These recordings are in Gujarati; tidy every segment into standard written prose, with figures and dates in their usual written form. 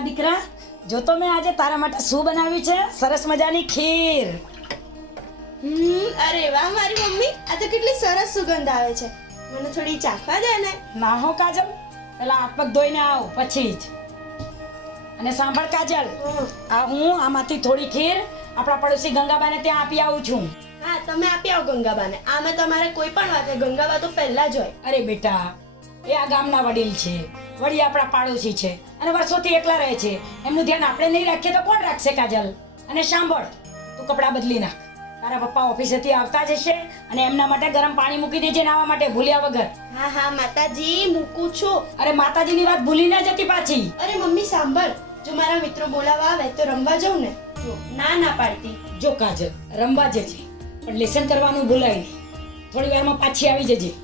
મારા દીકરા, જો તો મેં આજે તારા માટે શું બનાવ્યું છે? સરસ મજાની ખીર. અરે વાહ મારી મમ્મી, આ તો કેટલી સરસ સુગંધ આવે છે. મને થોડી ચાખવા દે ને. ના હો કાજલ, પેલા હાથ પગ ધોઈને આવ પછી જ. અને સાંભળ કાજલ, આ હું આમાંથી થોડી ખીર આપણા પડોશી ગંગાબાને ત્યાં આપી આવું છું. હા, તમે આપી આવો ગંગાબાને. આમે તમારે કોઈ પણ વાતે ગંગાબા તો પહેલા જ હોય. અરે બેટા, એ આ ગામના વડીલ છે, વળી આપણા પાડોશી છે અને વર્ષોથી એકલા રહે છે. એમનું ધ્યાન આપણે નહીં રાખીએ તો કોણ રાખશે કાજલ? અને સાંભળ, તું કપડાં બદલી નાખ. તારા પપ્પા ઓફિસેથી આવતા જ હશે અને એમના માટે ગરમ પાણી મૂકી દેજે નાવા માટે, ભૂલ્યા વગર. હા હા માતાજી, મૂકું છું. અરે માતાજીની વાત ભૂલી ના જતી પાછી. અરે મમ્મી સાંભળ, જો મારા મિત્રો બોલાવા આવે તો રમવા જાઉં ને? જો ના પાડતી. જો કાજલ, રમવા જજે પણ લેસન કરવાનું ભૂલાય નહીં. થોડી વારમાં પાછી આવી જજે.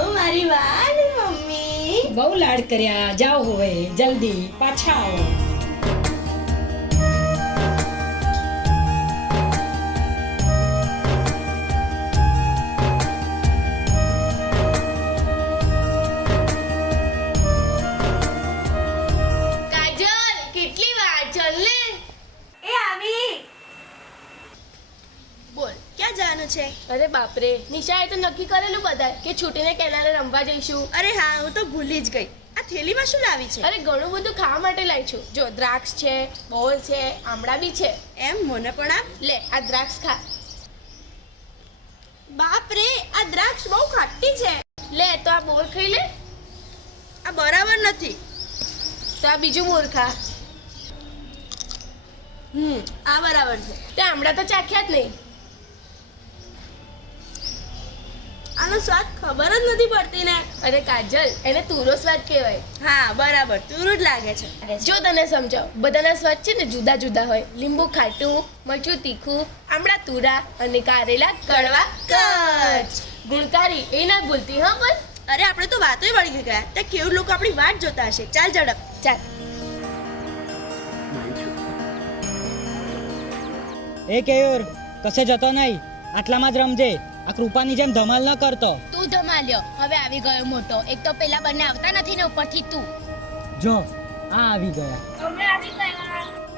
ઓ મારી વાહ મમ્મી, બહુ લાડ કર્યા. જાઓ હવે જલ્દી પાછા આવો. છે? અરે બાપરે, નિશાએ તો નક્કી કરેલું બધાય કે છૂટીને કેનાલે રમવા જઈશું. અરે હા, હું તો ભૂલી જ ગઈ. આ થેલીમાં શું લાવી છે? અરે ઘણું બધું ખાવા માટે લાવી છું. જો દ્રાક્ષ છે, બોલ છે, આમળા બી છે. એમ? મને પણ આપ. લે આ દ્રાક્ષ ખા. બાપ રે, આ દ્રાક્ષ બહુ ખાટી છે. લે તો આ બોલ ખાઈ લે. આ બરાબર નથી. તો આ બીજું બોલ ખા. આ બરાબર છે. તે આમળા તો ચાખ્યા જ નહીં. આનો સ્વાદ ખબર જ નથી પડતી ને. અરે કાજલ, એને તુરો સ્વાદ કહેવાય. હા બરાબર, તુરું જ લાગે છે. જો તને સમજાવ, બધાના સ્વાદ છે ને જુદા જુદા હોય. લીંબુ ખાટું, મરચું તીખું, આમળા તુરા અને કારેલા કડવા કચ. ગુણકારી એ ના ભૂલતી હા બસ. અરે આપણે તો વાતોય વળી ગયા. ત્યાં કેવું લોકો આપણી વાટ જોતા હશે. ચાલ ઝડપ. ચાલ. એ કેયોર, કશે જતો નહીં, આટલામાં જ રમજે. આ કૃપાની જેમ ધમાલ ન કરતો. તું ધમાલ્યો, હવે આવી ગયો મોટો. એક તો પેલા બંને આવતા નથી ને ઉપરથી તું. જો આ આવી ગયા.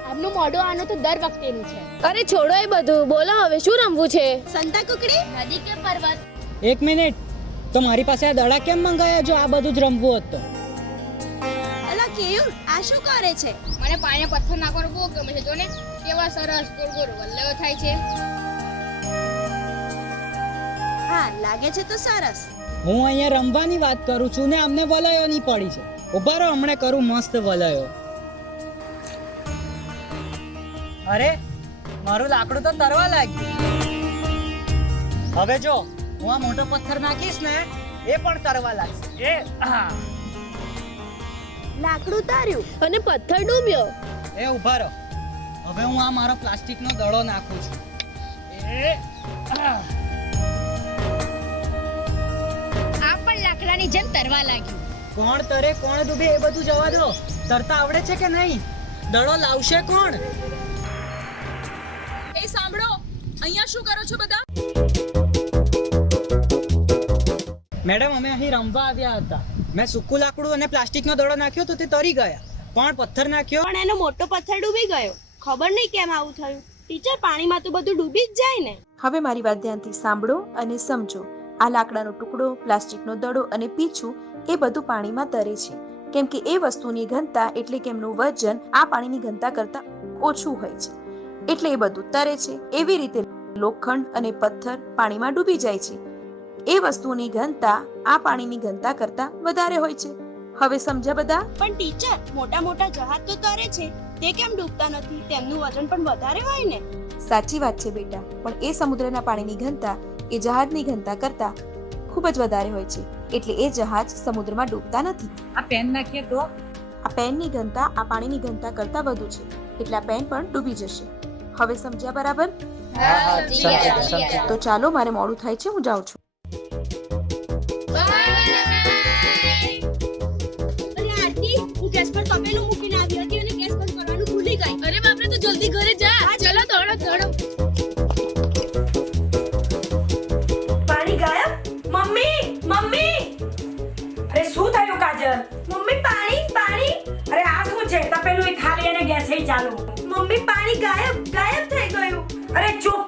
આમનું મોઢું આનું તો દર વખતેનું છે. અરે છોડો એ બધું, બોલો હવે શું રમવું છે? સંતા કુકડી, નદી કે પર્વત? એક મિનિટ, તો મારી પાસે આ દડા કેમ મંગાયા જો આ બધું જ રમવું હોત તો? અલા કેયું, આ શું કરે છે? મને પાણીએ પથ્થર નાખવાનો બહુ ગમે છે. જો ને કેવા સરસ ગોળ ગોળ વલ્લયો થાય છે. હા લાગે છે તો સરસ. હું અહીંયા રમવાની વાત કરું છું ને અમને વલયો ની પડી છે. ઉભા રહો, હમણે કરું મસ્ત વલયો. અરે મારું લાકડું તો તરવા લાગ્યું. હવે જો હું આ મોટો પથ્થર નાખીશ ને એ પણ તરવા લાગશે. લાકડું તાર્યું અને પથ્થર ડૂબ્યો. એ ઉભા રહો, હવે હું આ મારો પ્લાસ્ટિકનો દડો નાખું છું. આ પણ લાકડાની જેમ તરવા લાગ્યું. કોણ તરે કોણ ડૂબે એ બધું જવા દો. તરતા આવડે છે કે નહીં? દડો લાવશે કોણ? એ સાંભળો, અહીંયા શું કરો છો બધા? મેડમ, અમે અહીં રમવા આવ્યા હતા. મેં સૂકું લાકડું અને પ્લાસ્ટિકનો દડો નાખ્યો તો તે તરી ગયા, પણ પથ્થર નાખ્યો. પણ એનો મોટો પથ્થર ડૂબી ગયો. ખબર નહીં કેમ આવું થયું. ટીચર, પાણીમાં તો બધું ડૂબી જ જાય ને. હવે મારી વાત ધ્યાનથી સાંભળો અને સમજો. આ લાકડાનો ટુકડો, પ્લાસ્ટિકનો દડો અને પીછું એ બધું પાણીમાં તરે છે, કેમ કે એ વસ્તુની ઘનતા એટલે કે એમનું વજન આ પાણીની ઘનતા કરતા ઓછું હોય છે, એટલે એ બધું તરે છે. એવી રીતે લોખંડ અને પથ્થર પાણીમાં ડૂબી જાય છે. એ વસ્તુની ઘનતા આ પાણીની ઘનતા કરતા વધારે હોય છે. હવે સમજ્યા બધા? પણ ટીચર, મોટા મોટા જહાજ તો તરે છે, તે કેમ ડૂબતા નથી? તેમનું વજન પણ વધારે હોય ને. સાચી વાત છે બેટા, પણ એ સમુદ્રના પાણીની ઘનતા એ જહાજની ઘનતા કરતા ખૂબ જ વધારે હોય છે, એટલે એ જહાજ સમુદ્રમાં ડૂબતા નથી. આ પેન નાખીએ તો? આ પેનની ઘનતા આ પાણીની ઘનતા કરતા વધુ છે, એટલે આ પેન પણ ડૂબી જશે. હવે સમજ્યા બરાબર? તો ચાલો, મારે મોડું થાય છે, હું જાઉં છું. અરે આરતી, હું ગેસ પર તપેલું મૂકીને આવી હતી અને ગેસ બંધ કરવાનું ભૂલી ગઈ. અરે બાપરે, તો જલ્દી ઘરે જા. ચલો દોડો દોડો. પાણી ગાયબ. મમ્મી, મમ્મી, અરે શું થયું કાજલ? મમ્મી પાણી પાણી. અરે આ શું છે? તપેલું થાળી ચાલુ. મમ્મી પાણી ગાયબ થઈ ગયું. અરે ચૂપ,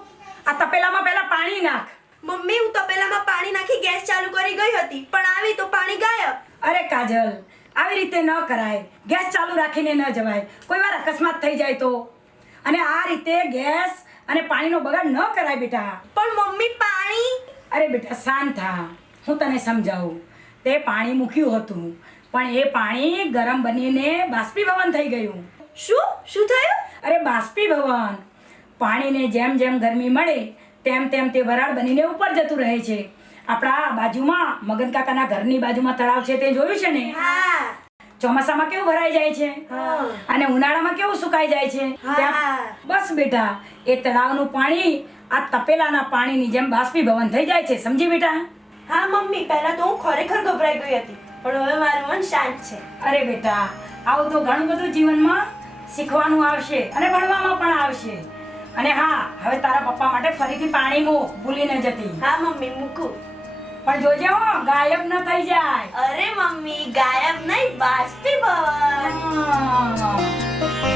આ તપેલામાં પહેલા પાણી નાખ. મમ્મી હું તપેલામાં પાણી નાખી ગેસ ચાલુ કરી ગઈ હતી પણ આવી તો પાણી ગાયબ. અરે કાજલ, આવી રીતે ન કરાય. ગેસ ચાલુ રાખીને ન જવાય, કોઈ વાર અકસ્માત થઈ જાય તો. અને આ રીતે ગેસ અને પાણીનો બગાડ ન કરાય બેટા. પણ મમ્મી પાણી. અરે બેટા શાંત થા, હું તને સમજાવું. તે પાણી મૂક્યું હતું પણ એ પાણી ગરમ બનીને બાષ્પીભવન થઈ ગયું. શું થયું? અરે બાષ્પીભવન. પાણીને જેમ જેમ ગરમી મળે તેમ તેમ તે વરાળ બનીને ઉપર જતું રહે છે. આપણા બાજુમાં મગન કાકાના ઘરની બાજુમાં તળાવ છે તે જોયું છે ને? હા. ચોમાસામાં કેવું ભરાઈ જાય છે અને ઉનાળામાં કેવું સુકાઈ જાય છે. ત્યાં બસ બેટા એ તળાવનું પાણી આ તપેલાના પાણીની જેમ બાષ્પીભવન થઈ જાય છે. સમજી બેટા? હા મમ્મી, પહેલા તો હું ખરેખર ગભરાઈ ગઈ હતી પણ હવે મારું મન શાંત છે. અરે બેટા, આવું તો ઘણું બધું જીવનમાં શીખવાનું આવશે અને ભણવામાં પણ આવશે. અને હા, હવે તારા પપ્પા માટે ફરીથી પાણી મૂક, ભૂલી ન જતી. હા મમ્મી, મૂકું. પણ જોજે હો, ગાયબ ન થઈ જાય. અરે મમ્મી, ગાયબ નહીં, બાષ્પીભવન. હા.